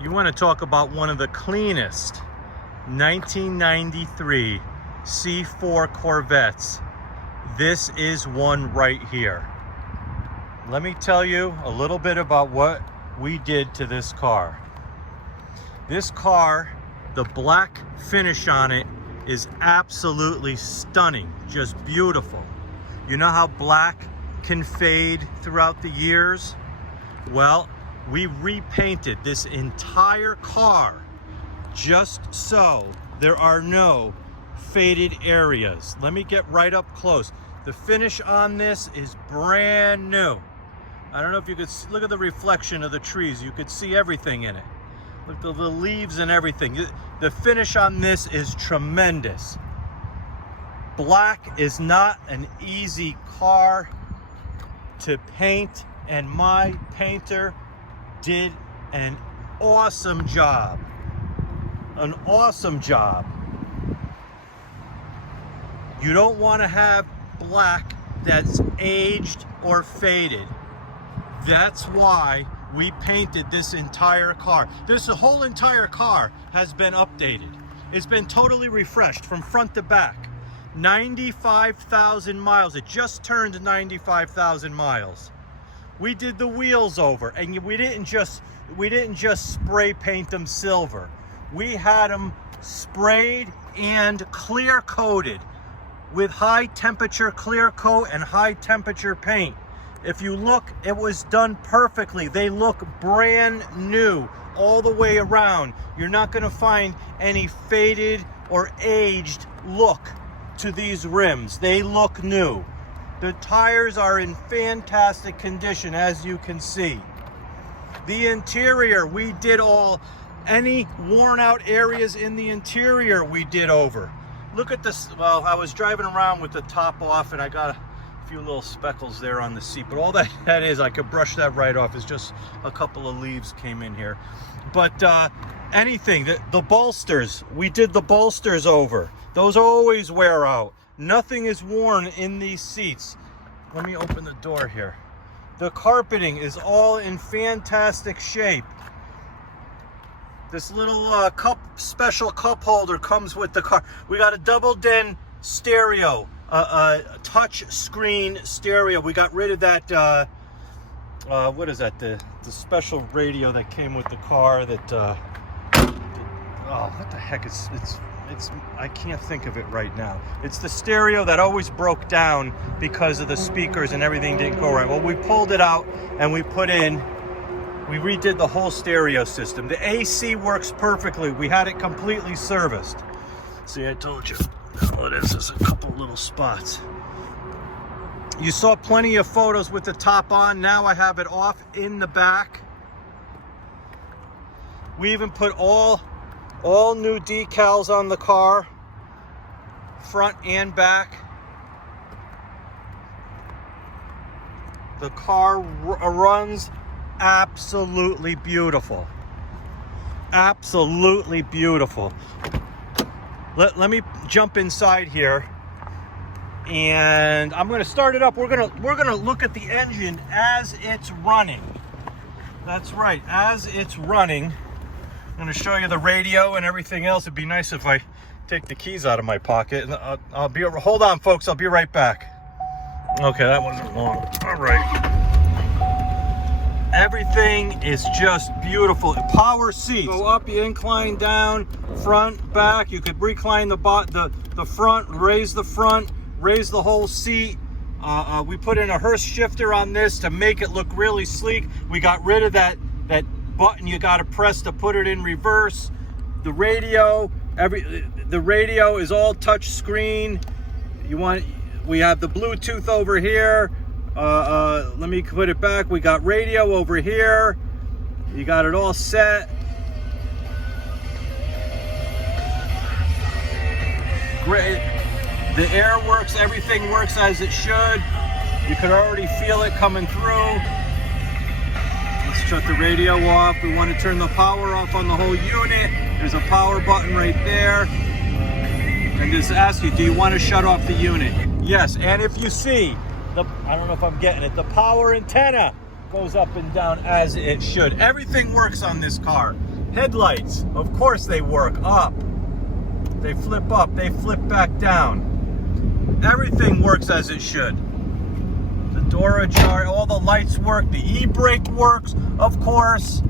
You want to talk about one of the cleanest 1993 C4 Corvettes. This is one right here. Let me tell you a little bit about what we did to this car. This car, the black finish on it is absolutely stunning, just beautiful. You know how black can fade throughout the years? Well, we repainted this entire car just so there are no faded areas. Let me get right up close. The finish on this is brand new. I don't know if you could look at the reflection of the trees. You could see everything in it. Look at the leaves and everything. The finish on this is tremendous. Black is not an easy car to paint, and my painter did an awesome job. An awesome job. You don't want to have black that's aged or faded. That's why we painted this entire car. This whole entire car has been updated. It's been totally refreshed from front to back. 95,000 miles. It just turned 95,000 miles. We did the wheels over, and we didn't just spray paint them silver. We had them sprayed and clear coated with high temperature clear coat and high temperature paint. If you look, it was done perfectly. They look brand new all the way around. You're not going to find any faded or aged look to these rims. They look new. The tires are in fantastic condition, as you can see. The interior, we did any worn out areas in the interior we did over. Look at this. Well, I was driving around with the top off and I got a few little speckles there on the seat, but all that is, I could brush that right off. It's just a couple of leaves came in here. But anything, the bolsters, we did the bolsters over. Those always wear out. Nothing is worn in these seats. Let me open the door here. The carpeting is all in fantastic shape. This little special cup holder comes with the car. We got a double din stereo, a touch screen stereo. We got rid of that, what is that? The special radio that came with the car that, oh, what the heck, it's, I can't think of it right now. It's the stereo that always broke down because of the speakers and everything didn't go right. Well, we pulled it out and we redid the whole stereo system. The AC works perfectly. We had it completely serviced. See, I told you. All it is a couple little spots. You saw plenty of photos with the top on. Now I have it off in the back. We even put all new decals on the car, front and back. The car runs absolutely beautiful. Absolutely beautiful. Let me jump inside here and I'm going to start it up. We're going to look at the engine as it's running. That's right, as it's running. I'm going to show you the radio and everything else. It'd be nice if I take the keys out of my pocket. And hold on, folks. I'll be right back. Okay, that wasn't long. All right. Everything is just beautiful. Power seats. Go up, you incline down, front, back. You could recline the front, raise the whole seat. We put in a Hurst shifter on this to make it look really sleek. We got rid of that button you got to press to put it in reverse. The radio is all touch screen. We have the Bluetooth over here. Let me put it back. We got radio over here. You got it all set. Great. The air works, everything works as it should. You could already feel it coming through. Let's shut the radio off. We want to turn the power off on the whole unit. There's a power button right there. And just ask you, do you want to shut off the unit? Yes, and if you see, I don't know if I'm getting it, the power antenna goes up and down as it should. Everything works on this car. Headlights, of course they work up. They flip up, they flip back down. Everything works as it should. The door ajar, all the lights work. The e-brake works, of course.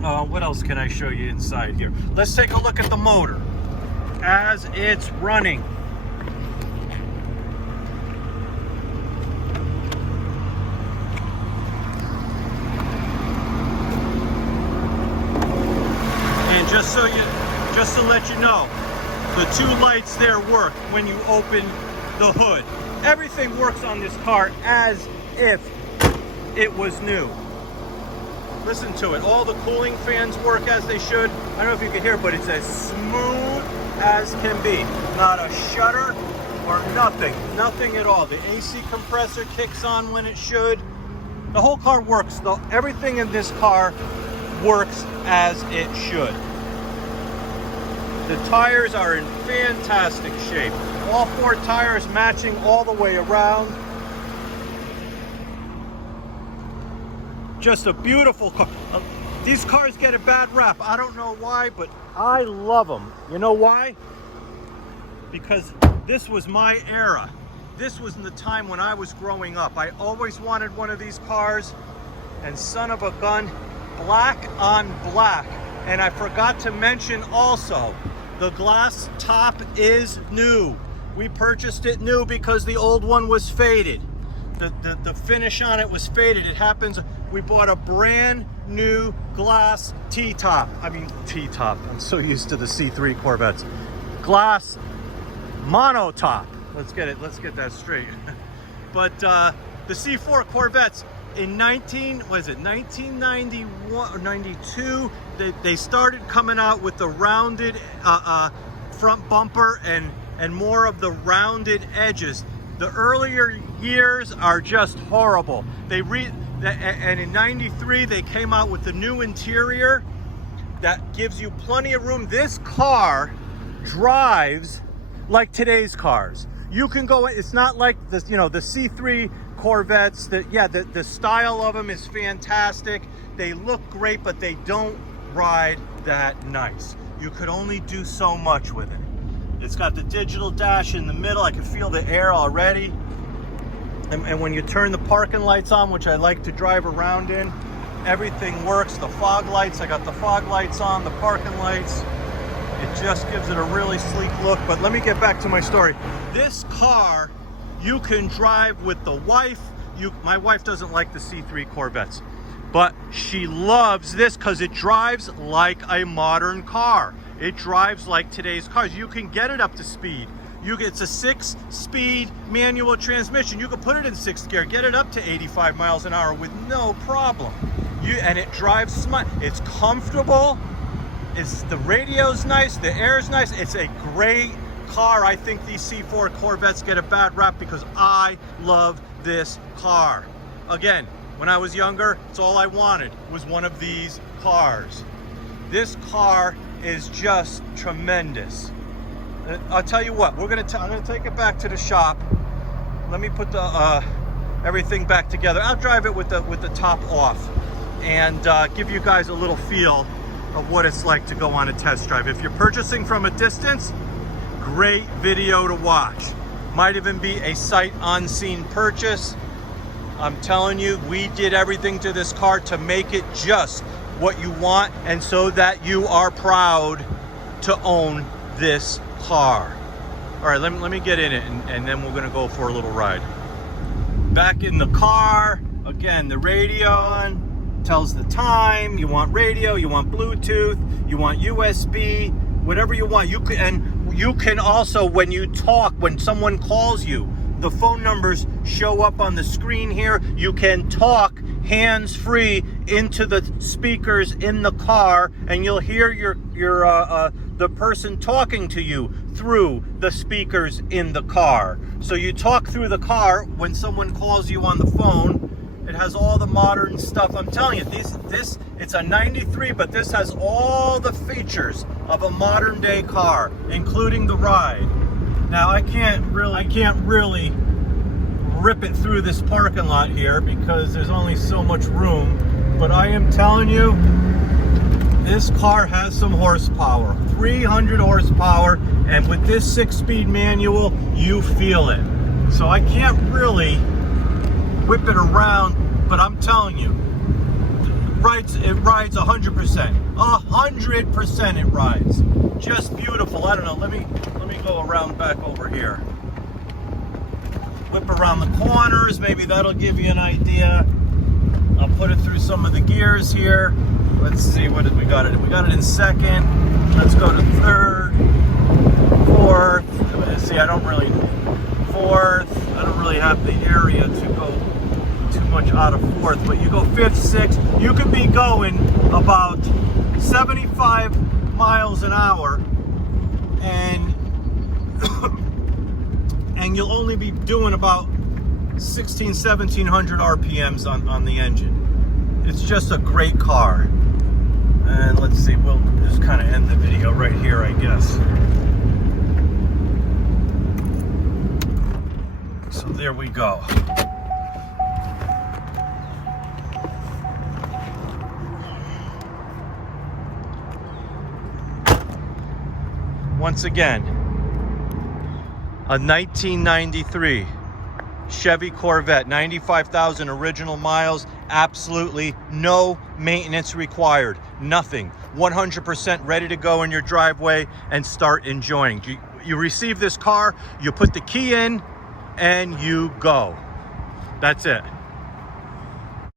What else can I show you inside here? Let's take a look at the motor as it's running. And just to let you know, the two lights there work when you open the hood. Everything works on this car as if it was new. Listen to it. All the cooling fans work as they should. I don't know if you can hear, but it's as smooth as can be. Not a shudder or nothing. Nothing at all. The AC compressor kicks on when it should. The whole car works. Everything in this car works as it should. The tires are in fantastic shape. All four tires matching all the way around. Just a beautiful car. These cars get a bad rap. I don't know why, but I love them. You know why? Because this was my era. This was in the time when I was growing up. I always wanted one of these cars, and son of a gun, black on black. And I forgot to mention also, the glass top is new. We purchased it new because the old one was faded. The finish on it was faded. It happens. We bought a brand new glass T-top. T-top. I'm so used to the C3 Corvettes. Glass monotop. Let's get that straight. But the C4 Corvettes in 1991 or 92, they started coming out with the rounded front bumper and more of the rounded edges. The earlier years are just horrible. And in 93, they came out with the new interior that gives you plenty of room. This car drives like today's cars. You can go, it's not like the C3 Corvettes. The style of them is fantastic. They look great, but they don't ride that nice. You could only do so much with it. It's got the digital dash in the middle. I can feel the air already. And when you turn the parking lights on, which I like to drive around in, everything works. The fog lights, I got the fog lights on, the parking lights. It just gives it a really sleek look. But let me get back to my story. This car, you can drive with the wife. My wife doesn't like the C3 Corvettes, but she loves this because it drives like a modern car. It drives like today's cars. You can get it up to speed. It's a 6-speed manual transmission. You can put it in 6th gear, get it up to 85 miles an hour with no problem. And it drives smart. It's comfortable. The radio's nice. The air's nice. It's a great car. I think these C4 Corvettes get a bad rap because I love this car. Again, when I was younger, it's all I wanted was one of these cars. This car is just tremendous. I'll tell you what, I'm gonna take it back to the shop. Let me put the everything back together. I'll drive it with the top off and give you guys a little feel of what it's like to go on a test drive. If you're purchasing from a distance, great video to watch. Might even be a sight unseen purchase. I'm telling you, we did everything to this car to make it just what you want, and so that you are proud to own this car. All right, let me get in it, and then we're gonna go for a little ride. Back in the car, again, the radio on, tells the time. You want radio, you want Bluetooth, you want USB, whatever you want. You can also, when you talk, when someone calls you, the phone numbers show up on the screen here. You can talk hands-free into the speakers in the car, and you'll hear the person talking to you through the speakers in the car. So you talk through the car when someone calls you on the phone. It has all the modern stuff. I'm telling you, it's a 93, but this has all the features of a modern day car, including the ride. Now I can't really rip it through this parking lot here because there's only so much room, but I am telling you, this car has some horsepower, 300 horsepower, and with this 6-speed manual, you feel it. So I can't really whip it around, but I'm telling you, it rides 100%. 100% it rides. Just beautiful. I don't know, let me go around back over here. Whip around the corners, maybe that'll give you an idea. I'll put it through some of the gears here. Let's see, what did we got it? We got it in second. Let's go to third, fourth. See, fourth. I don't really have the area to go too much out of fourth, but you go fifth, sixth. You could be going about 75 miles an hour, and and you'll only be doing about 1700 RPMs on the engine. It's just a great car. And let's see, we'll just kind of end the video right here, I guess. So there we go. Once again, a 1993 Chevy Corvette, 95,000 original miles, absolutely no maintenance required, nothing. 100% ready to go in your driveway and start enjoying. You receive this car, you put the key in, and you go. That's it.